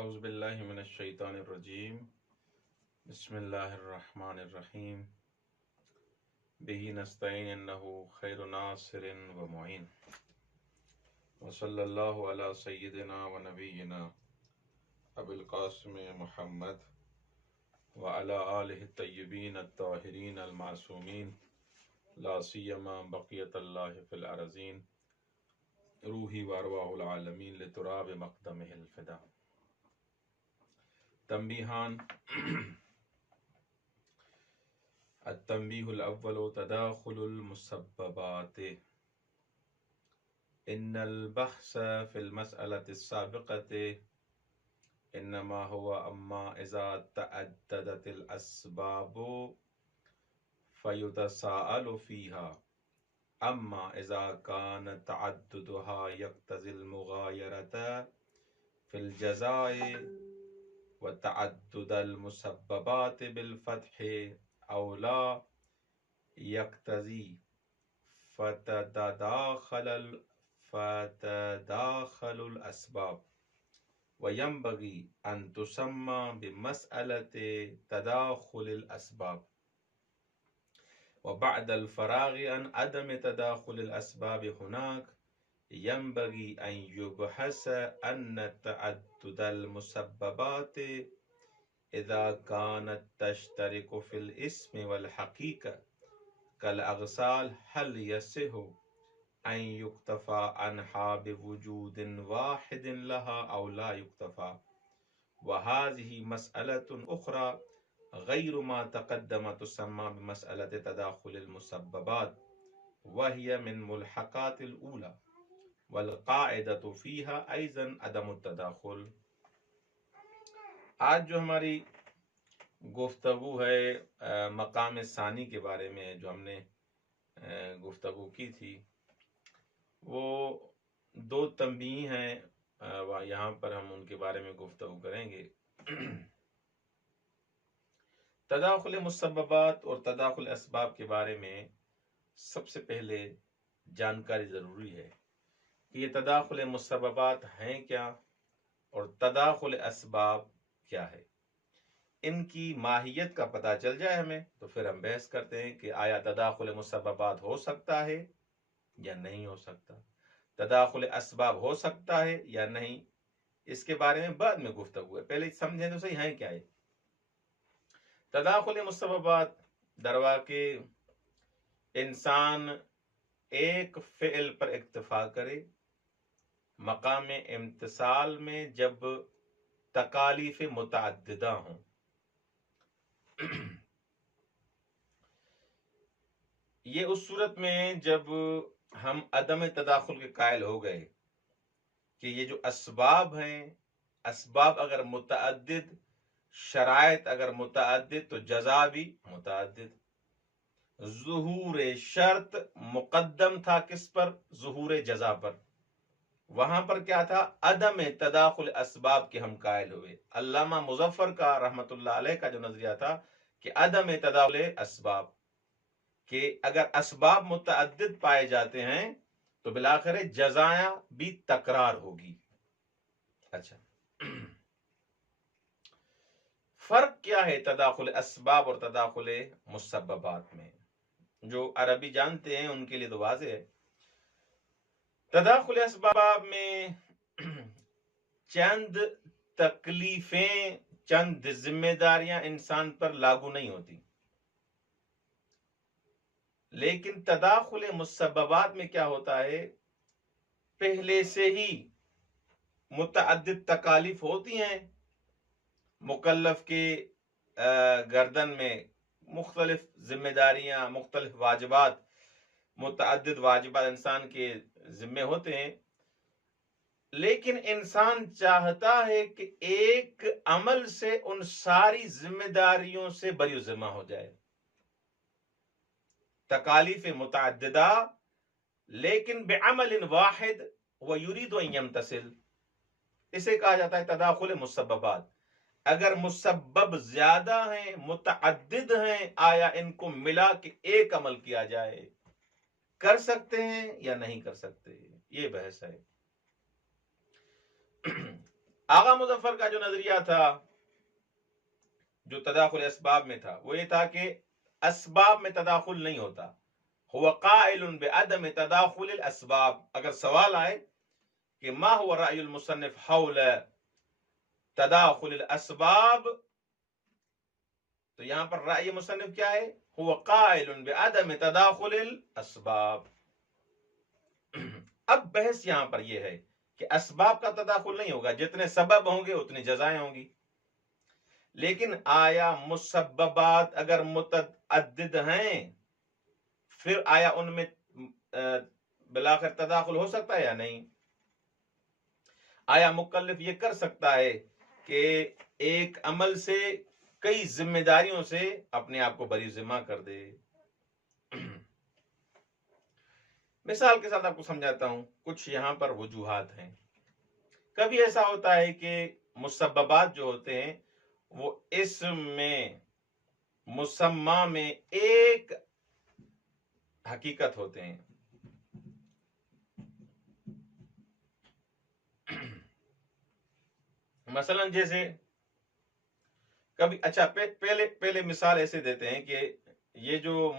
اعوذ باللہ من الشیطان الرجیم بسم اللہ الرحمن الرحیم بہ نستعین انہ خیر ناصر و معین وصلی اللہ علی سیدنا و نبینا ابی القاسم محمد وعلی آلہ الطیبین الطاہرین المعصومین لا سیما بقیت اللہ فی الارضین روحی وارواح العالمین لتراب مقدمہ الفدا. تنبیہان. التنبیہ الاول تداخل المسببات. ان البحث فی المسألة السابقة انما هو اما اذا تعددت الاسباب فيتساءل فيها اما اذا كان تعددها يقتضي المغايرة في الجزاء وتعدد المسببات بالفتح او لا يقتضي فتتداخل الاسباب وينبغي ان تسمى بمسألة تداخل الاسباب. وبعد الفراغ عن عدم تداخل الاسباب هناك ينبغي أن يبحث أن تعدد المسببات إذا كانت تشترك في الاسم والحقيقة كالأغسال هل يصح أن يكتفى عنها بوجود واحد لها أو لا يكتفى. وهذه مسألة أخرى غير ما تقدم تسمى بمسألة تداخل المسببات وهي من ملحقات الأولى والقاعدۃ فیہا ایضا عدم التداخل. آج جو ہماری گفتگو ہے مقام ثانی کے بارے میں جو ہم نے گفتگو کی تھی وہ دو تنبیہ ہیں، یہاں پر ہم ان کے بارے میں گفتگو کریں گے. تداخل مسببات اور تداخل اسباب کے بارے میں سب سے پہلے جانکاری ضروری ہے کہ یہ تداخل مسببات ہیں کیا اور تداخل اسباب کیا ہے. ان کی ماہیت کا پتہ چل جائے ہمیں تو پھر ہم بحث کرتے ہیں کہ آیا تداخل مسببات ہو سکتا ہے یا نہیں ہو سکتا، تداخل اسباب ہو سکتا ہے یا نہیں. اس کے بارے میں بعد میں گفتگو ہے، پہلے سمجھیں تو صحیح ہیں کیا ہے. تداخل مسببات درواقع انسان ایک فعل پر اکتفا کرے مقام امتثال میں جب تکالیف متعددہ ہوں. یہ اس صورت میں جب ہم عدم تداخل کے قائل ہو گئے کہ یہ جو اسباب ہیں، اسباب اگر متعدد، شرائط اگر متعدد تو جزا بھی متعدد. ظہور شرط مقدم تھا کس پر؟ ظہور جزا پر. وہاں پر کیا تھا؟ عدم تداخل اسباب کے ہم قائل ہوئے. علامہ مظفر کا رحمت اللہ علیہ کا جو نظریہ تھا کہ عدم تداخل اسباب، کہ اگر اسباب متعدد پائے جاتے ہیں تو بالآخر جزایاں بھی تکرار ہوگی. اچھا، فرق کیا ہے تداخل اسباب اور تداخل مسببات میں؟ جو عربی جانتے ہیں ان کے لیے تو واضح ہے. تداخل اسباب میں چند تکلیفیں، چند ذمہ داریاں انسان پر لاگو نہیں ہوتی، لیکن تداخل مسببات میں کیا ہوتا ہے؟ پہلے سے ہی متعدد تکالیف ہوتی ہیں، مکلف کے گردن میں مختلف ذمہ داریاں، مختلف واجبات، متعدد واجبات انسان کے ذمے ہوتے ہیں، لیکن انسان چاہتا ہے کہ ایک عمل سے ان ساری ذمہ داریوں سے بری ذمہ ہو جائے. تکالیف متعددہ لیکن بعمل واحد ویرید ان یمتثل، اسے کہا جاتا ہے تداخل مسببات. اگر مسبب زیادہ ہیں، متعدد ہیں، آیا ان کو ملا کے ایک عمل کیا جائے، کر سکتے ہیں یا نہیں کر سکتے؟ یہ بحث ہے. آغا مظفر کا جو نظریہ تھا جو تداخل اسباب میں تھا وہ یہ تھا کہ اسباب میں تداخل نہیں ہوتا. هو قائل بعدم تداخل الاسباب. اگر سوال آئے کہ ما هو رأی المصنف حول تداخل الاسباب تو یہاں پر رأی مصنف کیا ہے؟ هو قائل بعدم تداخل الاسباب. اب بحث یہاں پر یہ ہے کہ اسباب کا تداخل نہیں ہوگا، جتنے سبب ہوں گے اتنی جزائیں ہوں گی. لیکن آیا مسببات اگر متعدد ہیں پھر آیا ان میں بلاخر تداخل ہو سکتا ہے یا نہیں؟ آیا مکلف یہ کر سکتا ہے کہ ایک عمل سے کئی ذمہ داریوں سے اپنے آپ کو بری ذمہ کر دے؟ مثال کے ساتھ آپ کو سمجھاتا ہوں. کچھ یہاں پر وجوہات ہیں. کبھی ایسا ہوتا ہے کہ مسببات جو ہوتے ہیں وہ اسم میں مسمى میں ایک حقیقت ہوتے ہیں. مثلا جیسے کبھی اچھا پہلے مثال ایسے دیتے ہیں کہ یہ جو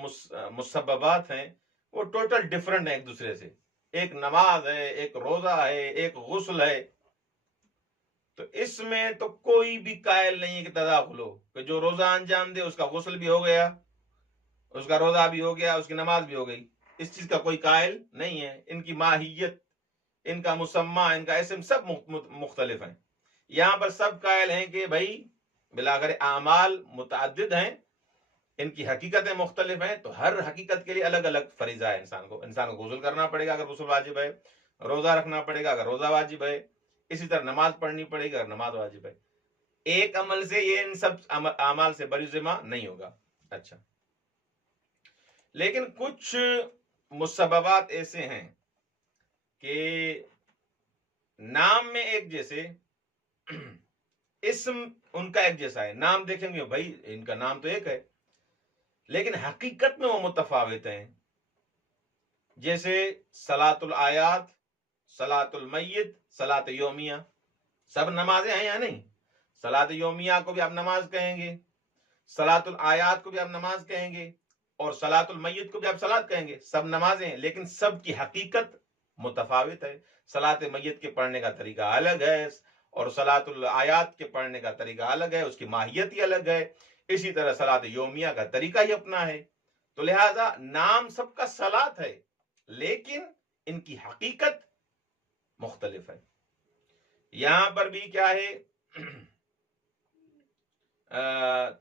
مسببات ہیں وہ ٹوٹل ڈیفرنٹ ہیں ایک دوسرے سے. ایک نماز ہے، ایک روزہ ہے، ایک غسل ہے. تو اس میں تو کوئی بھی قائل نہیں ہے کہ تداخل ہو، کہ جو روزہ انجام دے اس کا غسل بھی ہو گیا، اس کا روزہ بھی ہو گیا، اس کی نماز بھی ہو گئی. اس چیز کا کوئی قائل نہیں ہے. ان کی ماہیت، ان کا مسمى، ان کا اسم سب مختلف ہیں. یہاں پر سب قائل ہیں کہ بھائی بلاخر اعمال متعدد ہیں، ان کی حقیقتیں مختلف ہیں، تو ہر حقیقت کے لیے الگ الگ فریضہ ہے. انسان کو غسل کرنا پڑے گا اگر غسل واجب ہے، روزہ رکھنا پڑے گا اگر روزہ واجب ہے، اسی طرح نماز پڑھنی پڑے گی اگر نماز واجب ہے. ایک عمل سے یہ ان سب اعمال سے بری ذمہ نہیں ہوگا. اچھا، لیکن کچھ مسببات ایسے ہیں کہ نام میں ایک جیسے، اسم ان کا ایک جیسا ہے. نام دیکھیں گے بھائی ان کا نام تو ایک ہے لیکن حقیقت میں وہ متفاوت ہیں. جیسے صلاۃ الآیات، صلاۃ المیت، صلاۃ یومیہ، سب نمازیں ہیں یا نہیں؟ صلاۃ یومیہ کو بھی آپ نماز کہیں گے، صلاۃ الآیات کو بھی آپ نماز کہیں گے، اور صلاۃ المیت کو بھی آپ صلاۃ کہیں گے. سب نمازیں ہیں لیکن سب کی حقیقت متفاوت ہے. صلاۃ میت کے پڑھنے کا طریقہ الگ ہے اور صلاۃ الآیات کے پڑھنے کا طریقہ الگ ہے، اس کی ماہیت ہی الگ ہے. اسی طرح صلاۃ یومیہ کا طریقہ ہی اپنا ہے. تو لہذا نام سب کا صلاۃ ہے لیکن ان کی حقیقت مختلف ہے. یہاں پر بھی کیا ہے،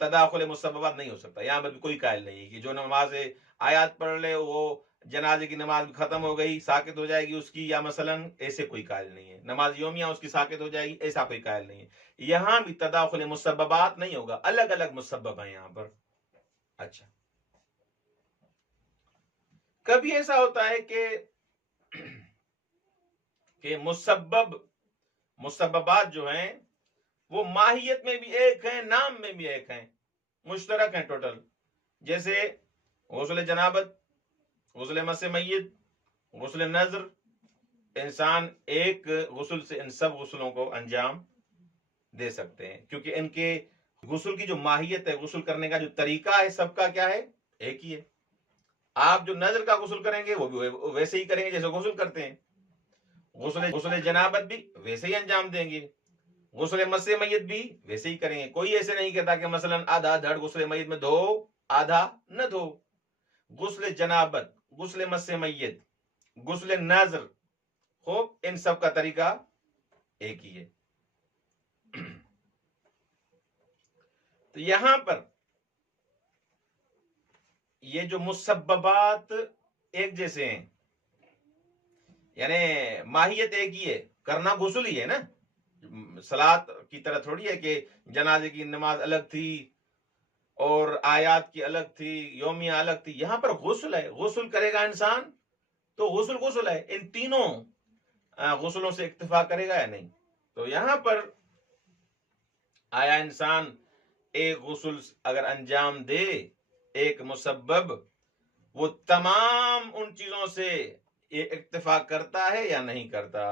تداخل مسببات نہیں ہو سکتا. یہاں پر بھی کوئی قائل نہیں ہے کہ جو نماز آیات پڑھ لے وہ جنازے کی نماز ختم ہو گئی، ساقط ہو جائے گی اس کی، یا مثلا ایسے کوئی قائل نہیں ہے. نماز یومیہ اس کی ساقط ہو جائے گی، ایسا کوئی قائل نہیں ہے. یہاں بھی تداخل مسببات نہیں ہوگا، الگ الگ مسبب ہیں یہاں پر. اچھا، کبھی ایسا ہوتا ہے کہ مسببات جو ہیں وہ ماہیت میں بھی ایک ہیں، نام میں بھی ایک ہیں، مشترک ہیں ٹوٹل. جیسے غسل جنابت، غسل مس میت، غسل نظر. انسان ایک غسل سے ان سب غسلوں کو انجام دے سکتے ہیں کیونکہ ان کے غسل کی جو ماہیت ہے، غسل کرنے کا جو طریقہ ہے، سب کا کیا ہے؟ ایک ہی ہے. آپ جو نظر کا غسل کریں گے وہ بھی ویسے ہی کریں گے جیسے غسل کرتے ہیں. غسل جنابت بھی ویسے ہی انجام دیں گے. غسل مس میت بھی ویسے ہی کریں گے. کوئی ایسے نہیں کہتا کہ مثلا آدھا دھڑ غسل میت میں دھو آدھا نہ دھو. غسل جنابت، غسل مس میت، غسل نظر، خوب ان سب کا طریقہ ایک ہی ہے. تو یہاں پر یہ جو مسببات ایک جیسے ہیں، یعنی ماہیت ایک ہی ہے، کرنا غسل ہی ہے نا. صلاۃ کی طرح تھوڑی ہے کہ جنازے کی نماز الگ تھی اور آیات کی الگ تھی، یومیہ الگ تھی. یہاں پر غسل ہے، غسل کرے گا انسان تو غسل ہے. ان تینوں غسلوں سے اکتفا کرے گا یا نہیں؟ تو یہاں پر آیا انسان ایک غسل اگر انجام دے، ایک مسبب، وہ تمام ان چیزوں سے یہ اکتفا کرتا ہے یا نہیں کرتا؟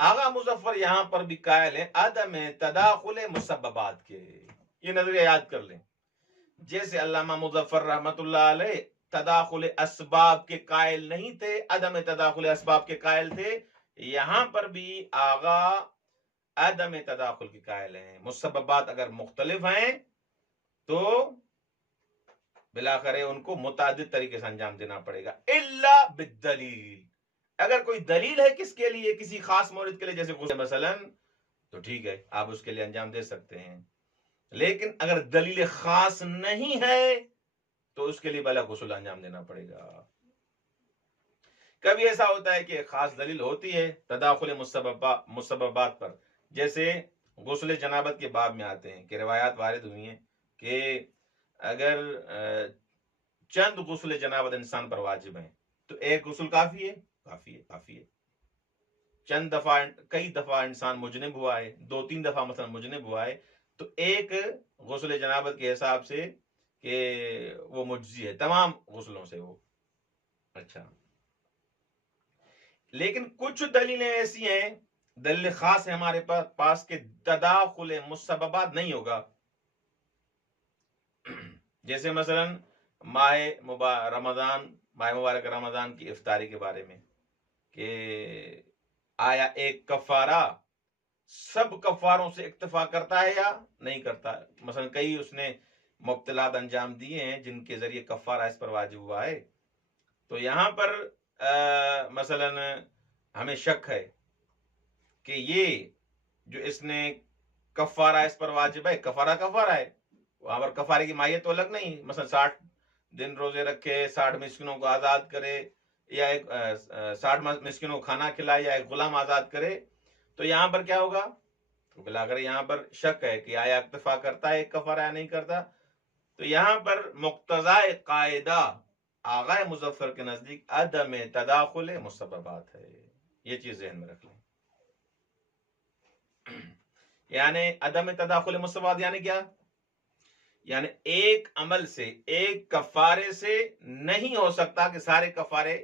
آغا مظفر یہاں پر بھی قائل ہیں عدم تداخل مسببات کے. یہ نظریہ یاد کر لیں. جیسے علامہ مظفر رحمت اللہ علیہ تداخل اسباب کے قائل نہیں تھے، عدم تداخل اسباب کے قائل تھے، یہاں پر بھی آغا عدم تداخل کے قائل ہیں. مسببات اگر مختلف ہیں تو بلاخر ان کو متعدد طریقے سے انجام دینا پڑے گا، الا بالدلیل. اگر کوئی دلیل ہے کس کے لیے، کسی خاص مورد کے لیے، جیسے غسل مثلا، تو ٹھیک ہے آپ اس کے لیے انجام دے سکتے ہیں. لیکن اگر دلیل خاص نہیں ہے تو اس کے لیے بلا غسل انجام دینا پڑے گا. کبھی ایسا ہوتا ہے کہ خاص دلیل ہوتی ہے تداخل مسببات پر، جیسے غسل جنابت کے باب میں آتے ہیں کہ روایات وارد ہوئی ہیں کہ اگر چند غسل جنابت انسان پر واجب ہیں تو ایک غسل کافی ہے. چند دفعہ، کئی دفعہ انسان مجنب ہوا ہے، 2-3 دفعہ مثلا مجنب ہوا ہے، تو ایک غسل جنابت کے حساب سے کہ وہ مجزی ہے تمام غسلوں سے وہ. اچھا، لیکن کچھ دلیلیں ایسی ہیں، دلیل خاص ہے ہمارے پاس کہ تداخل مسببات نہیں ہوگا. جیسے مثلا ماہ مبارک رمضان کی افطاری کے بارے میں کہ آیا ایک کفارہ سب کفاروں سے اکتفا کرتا ہے یا نہیں کرتا. مثلا کئی اس نے مبتلات انجام دیے ہیں جن کے ذریعے کفارہ اس پر واجب ہوا ہے، تو یہاں پر مثلا ہمیں شک ہے کہ یہ جو اس نے کفارہ اس پر واجب ہے، کفارہ ہے، وہاں پر کفارے کی ماہیت تو الگ نہیں. مثلا 60 دن روزے رکھے، 60 مسکینوں کو آزاد کرے، یا 60 مسکینوں کو کھانا کھلائے، یا ایک غلام آزاد کرے، تو یہاں پر کیا ہوگا؟ تو بلاخر یہاں پر شک ہے کہ آیا اکتفا کرتا ہے ایک کفارہ یا نہیں کرتا. تو یہاں پر مقتضی قاعدہ آغا مظفر کے نزدیک عدم تداخل مسببات ہے. یہ چیز ذہن میں رکھ لیں. یعنی عدم تداخل مسببات یعنی کیا؟ یعنی ایک عمل سے، ایک کفارے سے نہیں ہو سکتا کہ سارے کفارے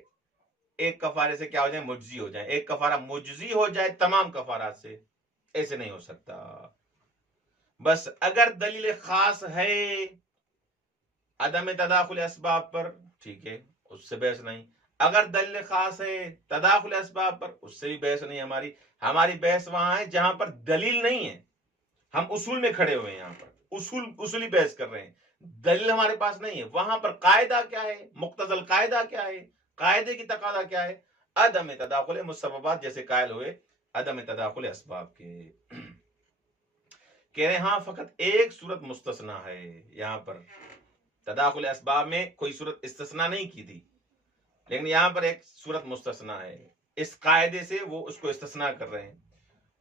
ایک کفارے سے کیا ہو جائیں؟ مجزی ہو جائیں. ایک کفارہ مجزی ہو جائے تمام کفارات سے، ایسے نہیں ہو سکتا. بس اگر دلیل خاص ہے عدم تداخل اسباب پر، ٹھیک ہے، اس سے بحث نہیں. اگر دلیل خاص ہے تداخل اسباب پر، اس سے بھی بحث نہیں. ہماری بحث وہاں ہے جہاں پر دلیل نہیں ہے. ہم اصول میں کھڑے ہوئے ہیں، یہاں پر اصولی بحث کر رہے ہیں، دلیل ہمارے پاس نہیں ہے. وہاں پر قاعدہ کیا ہے، مقتضی القاعدہ کیا ہے، قاعدے کی تقاضا کیا ہے؟ عدم تداخل مسببات، جیسے قائل ہوئے عدم تداخل اسباب کے. کہہ رہے ہاں فقط ایک صورت مستثنا ہے. یہاں پر تداخل اسباب میں کوئی صورت استثنا نہیں کی تھی، لیکن یہاں پر ایک صورت مستثنا ہے. اس قاعدے سے وہ اس کو استثنا کر رہے ہیں.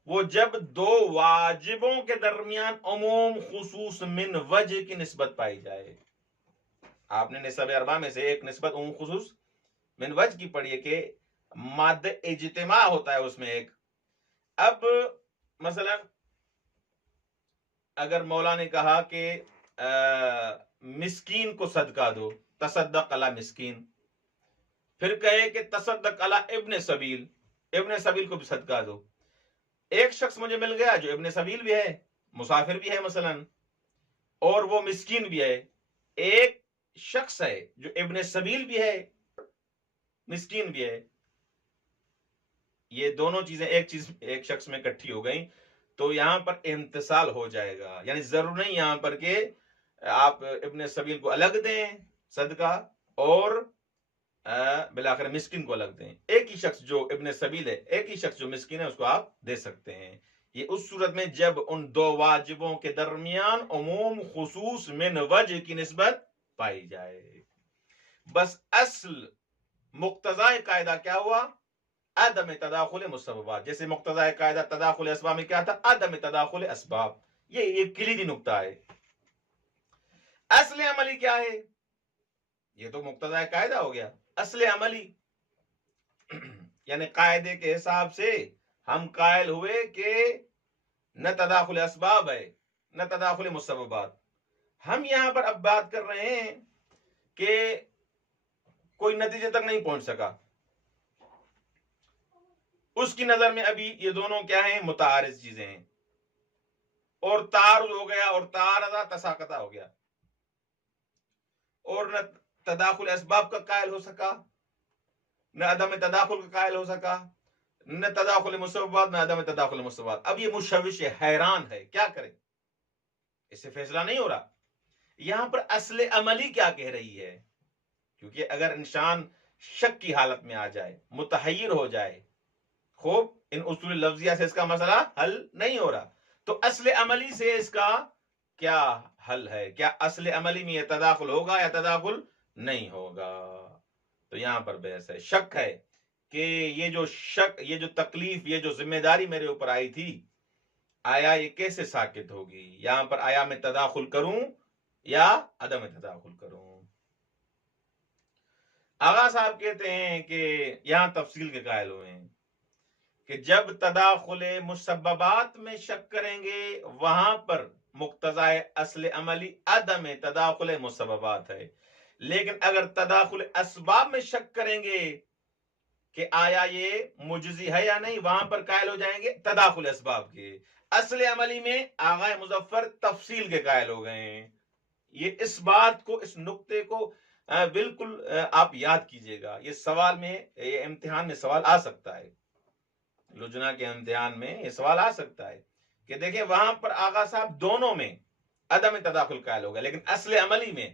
وہ جب دو واجبوں کے درمیان عموم خصوص من وجہ کی نسبت پائی جائے. آپ نے نسب اربع میں سے ایک نسبت عموم خصوص من وجہ کی پڑھی ہے کہ مادہ اجتماع ہوتا ہے اس میں ایک. اب مثلا اگر مولا نے کہا کہ مسکین کو صدقہ دو، تصدق علی مسکین، پھر کہے کہ تصدق علی ابن سبیل کو بھی صدقہ دو. ایک شخص مجھے مل گیا جو ابن سبیل بھی ہے، مسافر بھی ہے مثلا، اور وہ مسکین بھی ہے. ایک شخص ہے جو ابن سبیل بھی ہے، مسکین بھی ہے. یہ دونوں چیزیں ایک شخص میں اکٹھی ہو گئیں تو یہاں پر امتصال ہو جائے گا. یعنی ضرور نہیں یہاں پر کہ آپ ابن سبیل کو الگ دیں صدقہ اور بالآخر مسکین کو الگ دیں. ایک ہی شخص جو ابن سبیل ہے، ایک ہی شخص جو مسکین ہے، اس کو آپ دے سکتے ہیں. یہ اس صورت میں جب ان دو واجبوں کے درمیان عموم خصوص من وجہ کی نسبت پائی جائے. بس اصل مقتضی قاعدہ کیا ہوا؟ عدم تداخل مسببات. جیسے مقتضی قاعدہ تداخل اسباب میں کیا تھا؟ عدم تداخل اسباب. یہ کلیدی نقطہ ہے. اصل عملی کیا ہے؟ یہ تو مقتضی قاعدہ ہو گیا. اصل عملی یعنی قاعدے کے حساب سے ہم قائل ہوئے کہ نہ تداخل اسباب ہے نہ تداخل مسببات. ہم یہاں پر اب بات کر رہے ہیں کہ کوئی نتیجے تک نہیں پہنچ سکا، اس کی نظر میں ابھی یہ دونوں کیا ہیں؟ متعارض چیزیں ہیں، اور تعارض ہو گیا اور تعارضہ تساقطہ ہو گیا، اور نہ تداخل اسباب کا قائل ہو سکا، نہ عدم تداخل کا قائل ہو سکا، نہ تداخل مسببات نہ عدم تداخل مسببات. اب یہ مشوش ہے، حیران ہے، کیا کرے؟ اس سے فیصلہ نہیں ہو رہا. یہاں پر اصل عملی کیا کہہ رہی ہے؟ کیونکہ اگر انسان شک کی حالت میں آ جائے، متحیر ہو جائے، خوب ان اصول لفظیہ سے اس کا مسئلہ حل نہیں ہو رہا، تو اصل عملی سے اس کا کیا حل ہے؟ کیا اصل عملی میں یہ تداخل ہوگا یا تداخل نہیں ہوگا؟ تو یہاں پر بحث ہے، شک ہے کہ یہ جو شک، یہ جو تکلیف، یہ جو ذمہ داری میرے اوپر آئی تھی، آیا یہ کیسے ساکت ہوگی؟ یہاں پر آیا میں تداخل کروں یا عدم تداخل کروں؟ آغا صاحب کہتے ہیں کہ یہاں تفصیل کے قائل ہوئے ہیں کہ جب تداخل مسببات میں شک کریں گے وہاں پر مقتضائے اصل عملی عدم تداخل مسببات ہے، لیکن اگر تداخل اسباب میں شک کریں گے کہ آیا یہ مجزی ہے یا نہیں، وہاں پر قائل ہو جائیں گے تداخل اسباب کے. اصل عملی میں آغا مظفر تفصیل کے قائل ہو گئے ہیں. یہ اس بات کو، اس نقطے کو بالکل آپ یاد کیجئے گا. یہ سوال میں، یہ امتحان میں سوال آ سکتا ہے، لجنا کے امتحان میں یہ سوال آ سکتا ہے کہ دیکھیں وہاں پر آغا صاحب دونوں میں عدم تداخل قائل ہو گئے، لیکن اصل عملی میں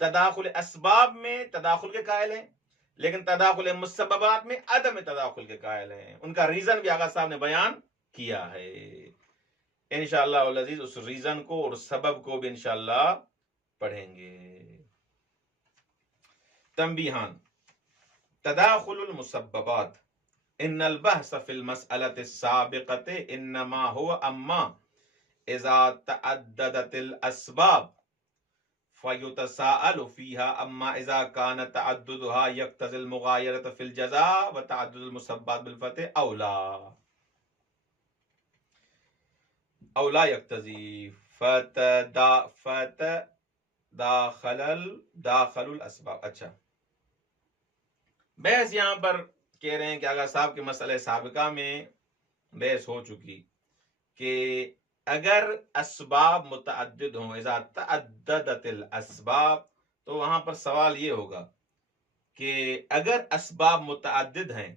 تداخل اسباب میں تداخل کے قائل ہیں، لیکن تداخل مسببات میں عدم تداخل کے قائل ہیں. ان کا ریزن بھی آغا صاحب نے بیان کیا ہے. انشاءاللہ العزیز اس ریزن کو اور سبب کو بھی انشاءاللہ پڑھیں گے. تنبیہان: تداخل المسببات ان البحث في المسألة السابقة انما هو اما اذا تعددت الاسباب فيتساءل فيها اما اذا كان تعددها يقتضي المغايرة في الجزاء وتعدد المسببات بالفتح او لا يقتضي داخل الاسباب. اچھا، بحث یہاں پر کہہ رہے ہیں کہ آغا صاحب کے مسئلہ سابقہ میں بحث ہو چکی کہ اگر اسباب متعدد ہوں، اذا تعددت الاسباب، تو وہاں پر سوال یہ ہوگا کہ اگر اسباب متعدد ہیں،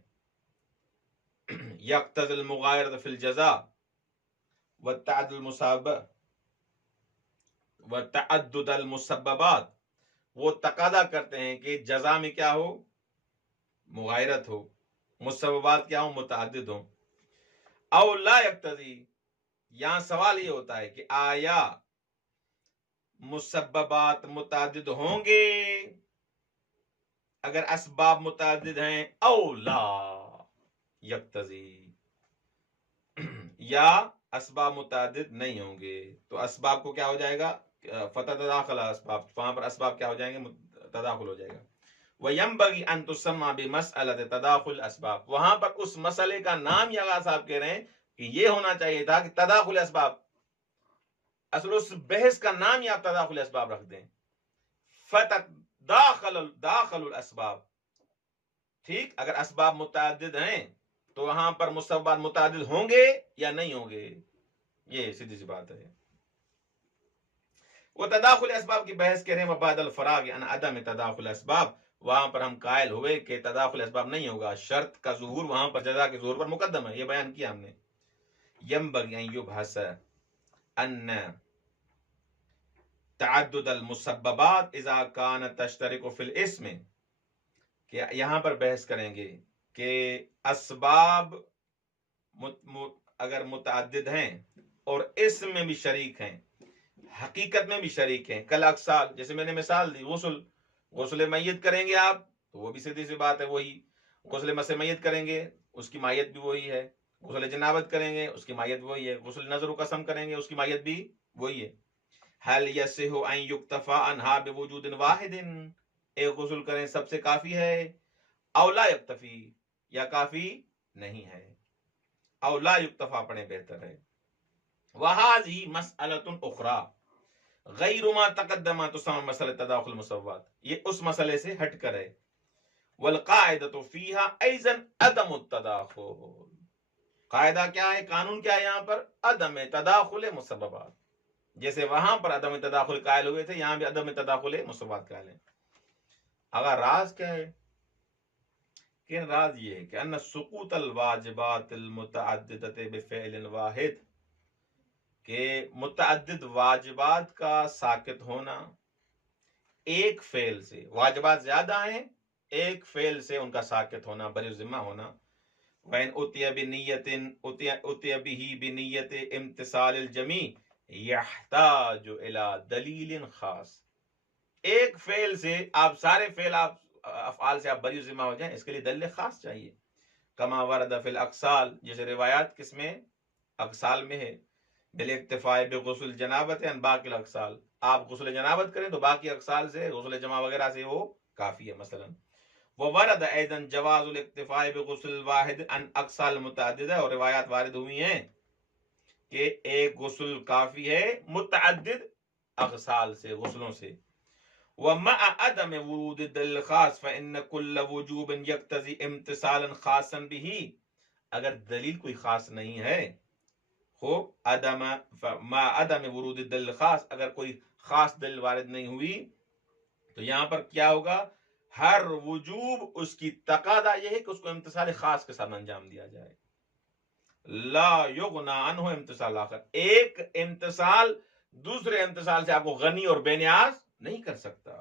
یقتضی المغایرۃ فی الجزاء وتعدد المسببات، وہ تقاضا کرتے ہیں کہ جزا میں کیا ہو؟ مغایرت ہو، مسببات کیا ہوں؟ متعدد ہوں. او لا یقتضی، یہاں سوال یہ ہوتا ہے کہ آیا مسببات متعدد ہوں گے اگر اسباب متعدد ہیں؟ او لا یقتضی، یا اسباب متعدد نہیں ہوں گے. تو اسباب کو کیا ہو جائے گا؟ فتح تداخل اسباب، وہاں پر اسباب کیا ہو جائیں گے؟ تداخل ہو جائے گا. وَيَنبَغِي أَن تُسَمَّى بِمَسْأَلَةِ تَدَاخُلِ الْأَسْبَابِ، وہاں پر اس مسئلے کا نام یہ آغا صاحب کہہ رہے ہیں کہ یہ ہونا چاہیے تھا کہ تداخل اسباب. اصل اس بحث کا نام یہ آپ تداخل اسباب رکھ دیں، داخل الاسباب. ٹھیک، اگر اسباب متعدد ہیں تو وہاں پر مسببات متعدد ہوں گے یا نہیں ہوں گے؟ یہ سیدھی سی بات ہے. وہ تداخل اسباب کی بحث کہہ رہے ہیں وبعد الفراغ عن عدم تداخل اسباب، وہاں پر ہم قائل ہوئے کہ تداخل اسباب نہیں ہوگا، شرط کا ظہور وہاں پر جزا کے ظہور پر مقدم ہے. یہ بیان کیا ہم نے. ينبغي ان يبحث ان تعدد المسببات اذا كان تشترك في الاسم، کہ یہاں پر بحث کریں گے کہ اسباب اگر متعدد ہیں اور اسم میں بھی شریک ہیں، حقیقت میں بھی شریک ہیں، کل اقسال، جیسے میں نے مثال دی، غسل میت کریں گے آپ تو وہ بھی سیدھی سی بات ہے وہی. غسل مس میت کریں گے اس کی مائیت بھی وہی ہے. غسل جنابت کریں گے اس کی مائیت وہی ہے. غسل نظر و قسم کریں گے اس کی مائیت بھی وہی ہے. هل يصح ان يكتفى عنها بوجود واحد، ایک غسل کریں سب سے کافی ہے؟ او لا يكتفي، یا کافی نہیں ہے؟ او لا يكتفى پڑھیں بہتر ہے. وهذه مسألة اخرى غیر ما تقدم تسمى مسئلہ تداخل المسببات، یہ اس مسئلے سے ہٹ کر ہے. والقاعدة فيها ايضا عدم التداخل، قاعدہ کیا ہے، قانون کیا ہے یہاں پر؟ عدم تداخل مسببات. جیسے وہاں پر عدم تداخل قائل ہوئے تھے، یہاں بھی عدم تداخل مسببات قائل ہیں. اگر راز کیا ہے؟ کہ راز یہ ہے کہ ان سقوط الواجبات المتعددۃ بفعل واحد، کہ متعدد واجبات کا ساقط ہونا ایک فعل سے، واجبات زیادہ ہیں، ایک فعل سے ان کا ساقط ہونا، بری ذمہ ہونا. وَإِنْ أُتِيَ بِنِيَّةٍ أُتِيَ بِهِ بِنِيَّةِ امتثال الجمیع يحتاج إلى دلیل خاص. ایک فعل سے آپ سارے افعال سے آپ بری ذمہ ہو جائیں، اس کے لیے دلیل خاص چاہیے. کما ورد فی الاقسال، جیسے روایات کس میں؟ اقسال میں ہے. بالاکتفاء بغسل جنابت عن باقی الاقسال، آپ غسل جنابت کریں تو باقی اقسال سے، غسل جمع وغیرہ سے وہ کافی ہے. مثلا وورد ایضا جواز الاکتفاء بغسل واحد عن اقسال متعددہ، اور روایات وارد ہوئی ہیں کہ ایک غسل کافی ہے متعدد اغسال سے، غسلوں سے. ومع عدم ورود الدلیل الخاص فإن كل وجوب يقتضي امتثالا خاصا به، اگر دلیل کوئی خاص نہیں ہے، مع عدم ورود الدلیل الخاص، اگر کوئی خاص دلیل وارد نہیں ہوئی تو یہاں پر کیا ہوگا؟ ہر وجوب اس کی تقاضا یہ ہے کہ اس کو امتثال خاص کے ساتھ انجام دیا جائے. لا یغنی عنہ امتثال آخر، ایک امتثال دوسرے امتثال سے آپ کو غنی اور بے نیاز نہیں کر سکتا.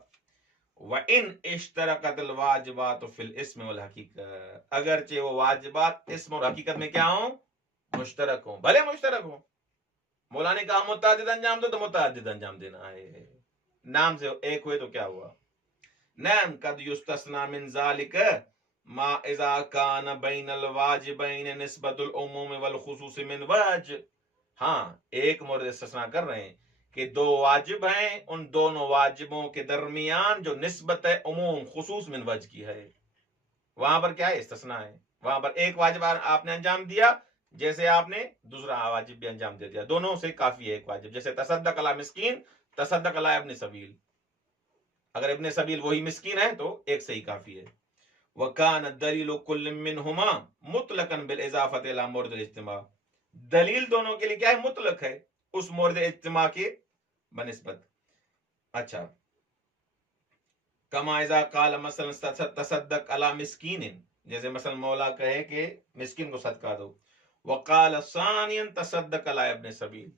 وَإِنْ اشْتَرَكَتِ الْوَاجِبَاتُ فِي الْإِسْمِ وَالْحَقِيقَةِ، اگرچہ وہ واجبات اسم اور حقیقت میں کیا ہوں؟ مشترک ہوں، بھلے مشترک ہوں. مولا نے کہا متعدد انجام دو تو متعدد انجام دینا ہے، نام سے ایک ہوئے تو کیا ہوا؟ نعم قد یستثنى من ذلك ما اذا كان بین الواجبین نسبت العموم والخصوص من وجہ. ہاں ایک مورد استثناء کر رہے ہیں کہ دو واجب ہیں، ان دونوں واجبوں کے درمیان جو نسبت ہے عموم خصوص من وجہ کی ہے، وہاں پر کیا ہے؟ استثناء ہے. وہاں پر ایک واجب آپ نے انجام دیا، جیسے آپ نے دوسرا واجب بھی انجام دے دیا، دونوں سے کافی ہے ایک واجب. جیسے تصدق علی مسکین، تصدق علی ابن سبیل، اگر ابن سبیل وہی مسکین ہے تو ایک سے ہی کافی ہے. وَكَانَ الدَّلِيلُ كُلٍّ مِّنْهُمَا مُطْلَقًا بِالْإِضَافَةِ إِلَى مورد الاجتماع، دلیل دونوں کے لیے کیا ہے؟ مطلق ہے اس مورد اجتماع کے بنسبت. اچھا، کما اذا قال مثلا تصدق علی مسکین، جیسے مثلا مولا کہے کہ مسکین کو صدقہ دو. وقال ثانیا تصدق علی ابن سبیل،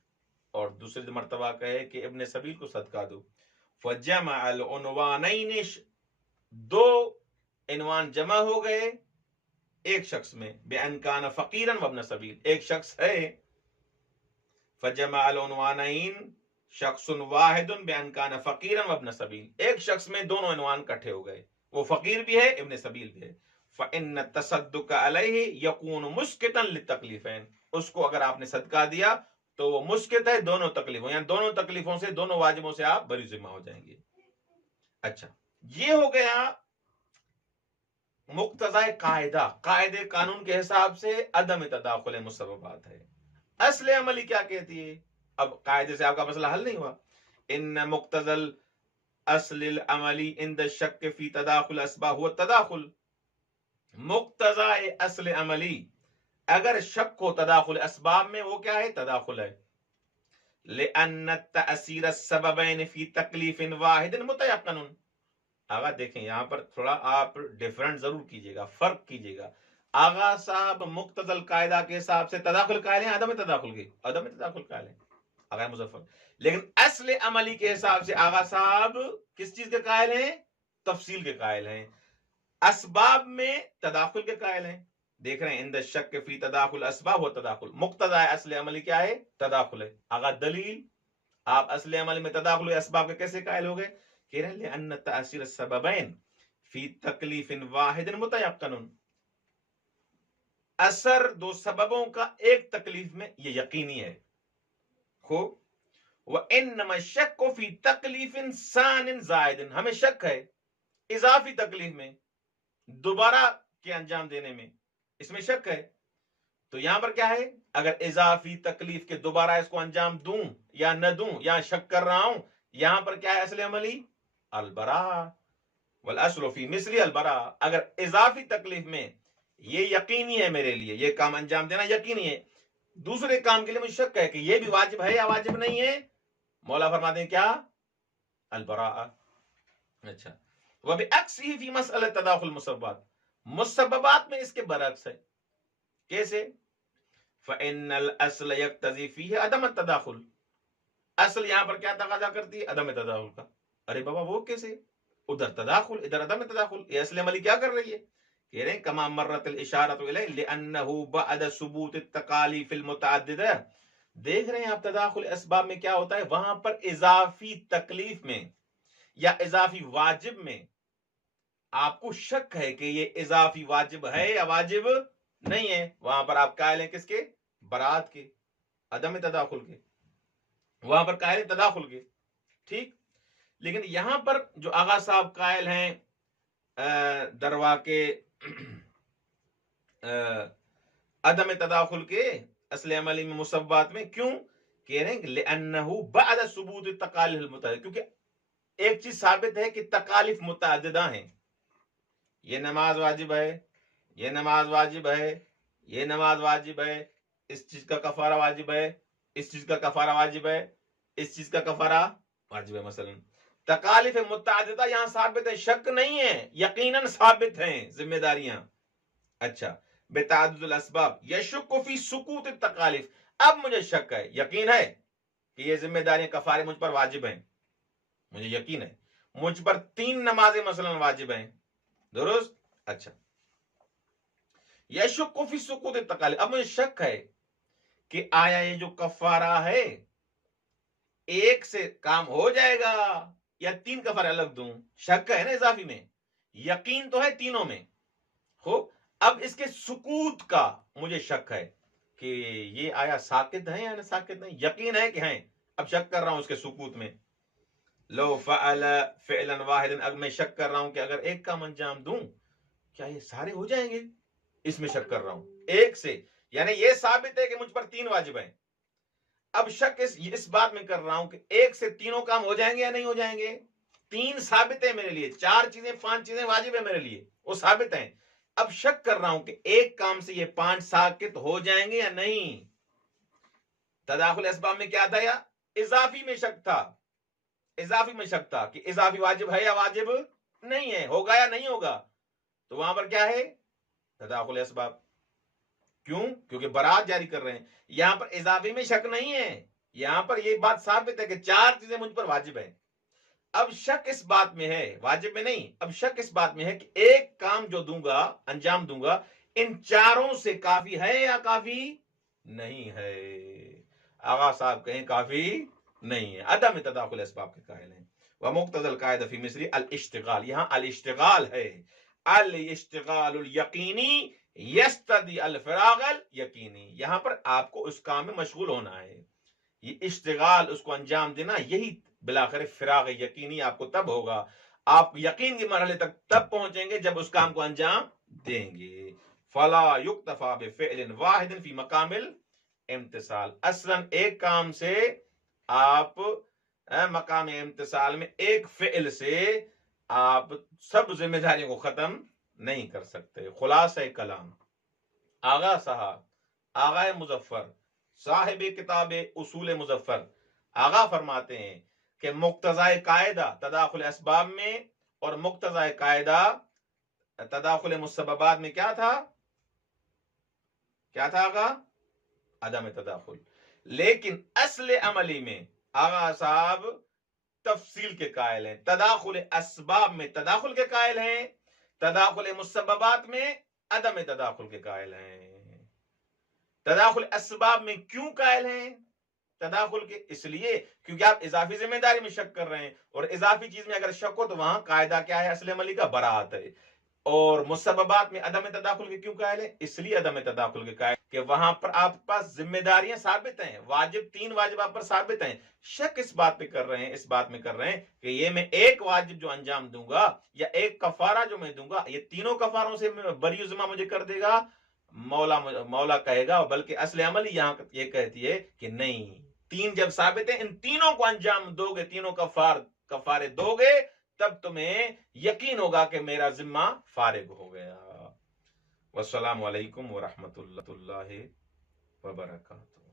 اور دوسری مرتبہ کہے کہ ابن سبیل کو صدقہ دو. فجمع العنوانین، دو عنوان جمع ہو گئے ایک شخص میں. بأن کان فقیرا وابن سبیل، ایک شخص ہے. فجمع العنوانین شخص واحد بأن کان فقیرا وابن سبیل، ایک شخص میں دونوں عنوان کٹھے ہو گئے، وہ فقیر بھی ہے ابن سبیل بھی ہے. فإن التصدق علیہ یکون مسکتا للتکلیفین، اس کو اگر آپ نے صدقہ دیا تو وہ مسکت ہے دونوں تکلیفوں، یعنی دونوں تکلیفوں سے، دونوں واجبوں سے آپ بری ذمہ ہو جائیں گے. اچھا، یہ ہو گیا مقتضی قاعدہ، قاعدے قانون کے حساب سے عدم تداخل مسببات ہے. اصل عملی کیا کہتی ہے؟ اب قاعدے سے آپ کا مسئلہ حل نہیں ہوا. ان مقتضی اصل العملی عند الشک فی تداخل اسباب هو التداخل، مقتضی اصل عملی اگر شک ہو تداخل اسباب میں، وہ کیا ہے؟ تداخل ہے. لأن تأثیر السببین فی تکلیف واحد متیقن. آغا دیکھیں یہاں پر تھوڑا آپ ڈیفرنٹ ضرور کیجئے گا، فرق کیجئے گا. آغا صاحب مقتضی القاعدہ کے حساب سے تداخل قائل ہیں، عدم تداخل کے عدم تداخل قائل ہیں آغا مظفر. لیکن اصل عملی کے حساب سے آغا صاحب کس چیز کے قائل ہیں؟ تفصیل کے قائل ہیں. اسباب میں تداخل کے قائل ہیں. دیکھ رہے ہیں عند الشک فی تداخل اسباب و تداخل، مقتضی اصل عملی کیا ہے؟ تداخل ہے. آغا دلیل، آپ اصل عملی میں تداخل اسباب کے کیسے قائل ہو گئے؟ کہہ رہے ہیں لأن تأثیر السببین فی تکلیف واحد متیقن، اثر دو سببوں کا ایک تکلیف میں یہ یقینی ہے. خوب. وَإِنَّمَا الشَّكُّ فِي تَكْلِيفٍ ثَانٍ زَائِدٍ، ہمیں شک ہے اضافی تکلیف میں، دوبارہ کے انجام دینے میں، اس میں شک ہے. تو یہاں پر کیا ہے؟ اگر اضافی تکلیف کے دوبارہ اس کو انجام دوں یا نہ دوں، یہاں شک کر رہا ہوں. یہاں پر کیا ہے اصل عملی؟ البراء، والاصل فی مثلی البراء. اگر اضافی تکلیف میں یہ یقینی ہے میرے لیے، یہ کام انجام دینا یقینی ہے، دوسرے کام کے لیے مجھے شک ہے کہ یہ بھی واجب ہے یا واجب نہیں ہے، مولا فرماتے ہیں کیا؟ البراء. اچھا، وبعکسہ فی مسئلہ تداخل مسببات، مسببات میں اس کے برعکس ہے. کیسے؟ فإن الأصل يقتضي فيه عدم التداخل، اصل یہاں پر کیا تقاضا کرتی ہے؟ عدم تداخل کا. ارے بابا وہ کیسے؟ ادھر تداخل ادھر عدم تداخل. یہ اصل عملی کیا کر رہی ہے؟ کہہ رہے ہیں کما مرت الاشارۃ الیہ لانه بعد ثبوت التکالیف المتعددہ. دیکھ رہے ہیں آپ تداخل اسباب میں کیا ہوتا ہے؟ وہاں پر اضافی تکلیف میں یا اضافی واجب میں آپ کو شک ہے کہ یہ اضافی واجب ہے یا واجب نہیں ہے، وہاں پر آپ قائل ہیں کس کے؟ برات کے، عدم تداخل کے، وہاں پر قائل ہیں تداخل کے. ٹھیک، لیکن یہاں پر جو آغا صاحب قائل ہیں دروا کے عدم تداخل کے اصل عملی میں مسبات میں، کیوں؟ کہہ رہے ہیں لأنه بعد ثبوت التکالیف المتعددہ، کیونکہ ایک چیز ثابت ہے کہ تکالیف متعددہ ہیں. یہ نماز واجب ہے، یہ نماز واجب ہے، یہ نماز واجب ہے، اس چیز کا کفارہ واجب ہے، اس چیز کا کفارہ واجب ہے، اس چیز کا کفارہ واجب ہے. مثلا تکالیف متعددہ یہاں ثابت ہے، شک نہیں ہے، یقیناً ثابت ہیں ذمہ داریاں. اچھا، بتعدد الاسباب یشک فی سقوط التکالیف، اب مجھے شک ہے، یقین ہے کہ یہ ذمہ داریاں کفارے مجھ پر واجب ہیں، مجھے یقین ہے مجھ پر 3 نمازیں مثلا واجب ہیں، درست. اچھا، یشک فی سقوط التکالیف، اب مجھے شک ہے کہ آیا یہ جو کفارہ ہے ایک سے کام ہو جائے گا یا 3 کفارے الگ دوں. شک ہے نا اضافی میں، یقین تو ہے تینوں میں. خوب، اب اس کے سکوت کا مجھے شک ہے کہ یہ آیا ساکت ہے یا ساکت نہیں، یقین ہے کہ ہیں، اب شک کر رہا ہوں اس کے سکوت میں. لو فعل فعلا واحدا، اب میں شک کر رہا ہوں کہ اگر ایک کام انجام دوں کیا یہ سارے ہو جائیں گے، اس میں شک کر رہا ہوں ایک سے، یعنی یہ ثابت ہے کہ مجھ پر 3 واجب ہیں. اب شک اس بات میں کر رہا ہوں کہ ایک سے تینوں کام ہو جائیں گے یا نہیں ہو جائیں گے. 3 ثابت ہے میرے لیے، 4 چیزیں 5 چیزیں واجب ہے میرے لیے، وہ ثابت ہیں. اب شک کر رہا ہوں کہ ایک کام سے یہ 5 ساکت ہو جائیں گے یا نہیں. تداخل اسباب میں کیا تھا؟ یا اضافی میں شک تھا، اضافی میں شک تھا کہ اضافی واجب ہے یا واجب نہیں ہے، ہوگا یا نہیں ہوگا. تو وہاں پر کیا ہے؟ تداخل اسباب. کیوں؟ کیونکہ برات جاری کر رہے ہیں. یہاں پر اضافی میں شک نہیں ہے، یہاں پر یہ بات ثابت ہے کہ 4 چیزیں مجھ پر واجب ہیں. اب شک اس بات میں ہے، واجب میں نہیں، اب شک اس بات میں ہے کہ ایک کام جو دوں گا، انجام دوں گا، ان 4 سے کافی ہے یا کافی نہیں ہے. آغا صاحب کہیں کافی نہیں ہے، عدم تداخل اسباب کے قائل ہیں. ومقتضى القاعدہ فی مصری الاشتغال، یہاں الاشتغال ہے، الاشتغال الیقینی یستدی الفراغ الیقینی، یہاں پر آپ کو اس کام میں مشغول ہونا ہے. یہ اشتغال، اس کو انجام دینا، یہی بلاخر فراغ یقینی آپ کو تب ہوگا، آپ یقین کے مرحلے تک تب پہنچیں گے جب اس کام کو انجام دیں گے. فلا یکتفا بفعل واحد فی مقام الامتثال، اصلا ایک کام سے آپ مقام امتثال میں ایک فعل سے آپ سب ذمہ داریوں کو ختم نہیں کر سکتے. خلاصہ کلام آغا صاحب، آغا مظفر صاحب کتاب اصول مظفر، آغا فرماتے ہیں کہ مقتضائے قاعدہ تداخل اسباب میں اور مقتضائے قاعدہ تداخل مسببات میں کیا تھا؟ کیا تھا آغا؟ عدم تداخل. لیکن اصل عملی میں آغا صاحب تفصیل کے قائل ہیں، تداخل اسباب میں تداخل کے قائل ہیں، تداخل مسببات میں عدم تداخل کے قائل ہیں. تداخل اسباب میں کیوں قائل ہیں تداخل کے؟ اس لیے کیونکہ آپ اضافی ذمہ داری میں شک کر رہے ہیں، اور اضافی چیز میں اگر شک ہو تو وہاں قاعدہ کیا ہے؟ اصل عملی کا براءت ہے. اور مسببات میں عدم تداخل کے کیوں قائل ہے؟ اس لیے عدم تداخل کے قائل کہ وہاں پر آپ کے پاس ذمہ داریاں ثابت ہیں، واجب 3 واجب آپ پر ثابت ہیں. شک اس بات پہ کر رہے ہیں، اس بات میں کر رہے ہیں کہ یہ میں ایک واجب جو انجام دوں گا یا ایک کفارہ جو میں دوں گا، یہ تینوں کفاروں سے بری ذمہ مجھے کر دے گا. مولا کہے گا، بلکہ اصل عمل یہاں یہ کہتی ہے کہ نہیں، 3 جب ثابت ہیں، ان تینوں کو انجام دو گے، تینوں کفارے دو گے، تب تمہیں یقین ہوگا کہ میرا ذمہ فارغ ہو گیا. والسلام علیکم ورحمۃ اللہ وبرکاتہ.